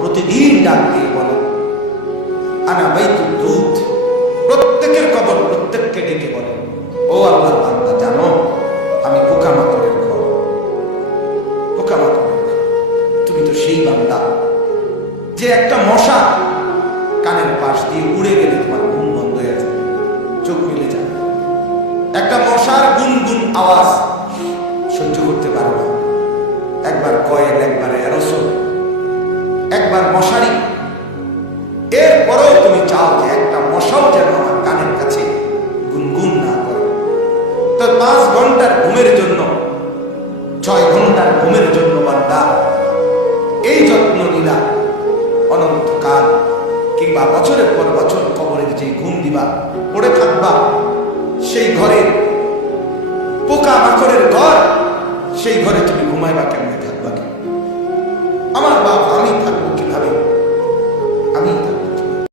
প্রতিদিন ডাক দিয়ে বলো আনা বাইতুদ দুধ, প্রত্যেকের কবর প্রত্যেককে ডেকে বলে ও আল্লাহর বান্দা জানো আমি পোকামাকড়ের ঘর, পোকামাকড়ের ঘর। তুমি তো সেই বান্দা যে একটা মশা কানের পাশ দিয়ে উড়ে গেলে তোমার ঘুম বন্ধ হয়ে যাবে, চোখ মিলে যাবে। একটা মশার গুনগুন আওয়াজ সহ্য করতে পারো না, একবার কয়েল, একবার অ্যারোসল, একবার মশারি, এরপরেও তুমি চাও যে একটা মশাও যেন আমার কানের কাছে গুনগুন না করে। তো 5 ঘন্টার ঘুমের জন্য, 6 ঘন্টার ঘুমের জন্য বান্দা এই যত্ন নিলা, অনন্তকাল কিংবা বছরের পর বছর কবরের যে ঘুম দিবা, পড়ে থাকবা, সেই ঘরে পোকা মাকড়ের ঘর, সেই ঘরে তুমি ঘুমাইবা কেমনে, থাকবা কি? আমার বাপ, আমি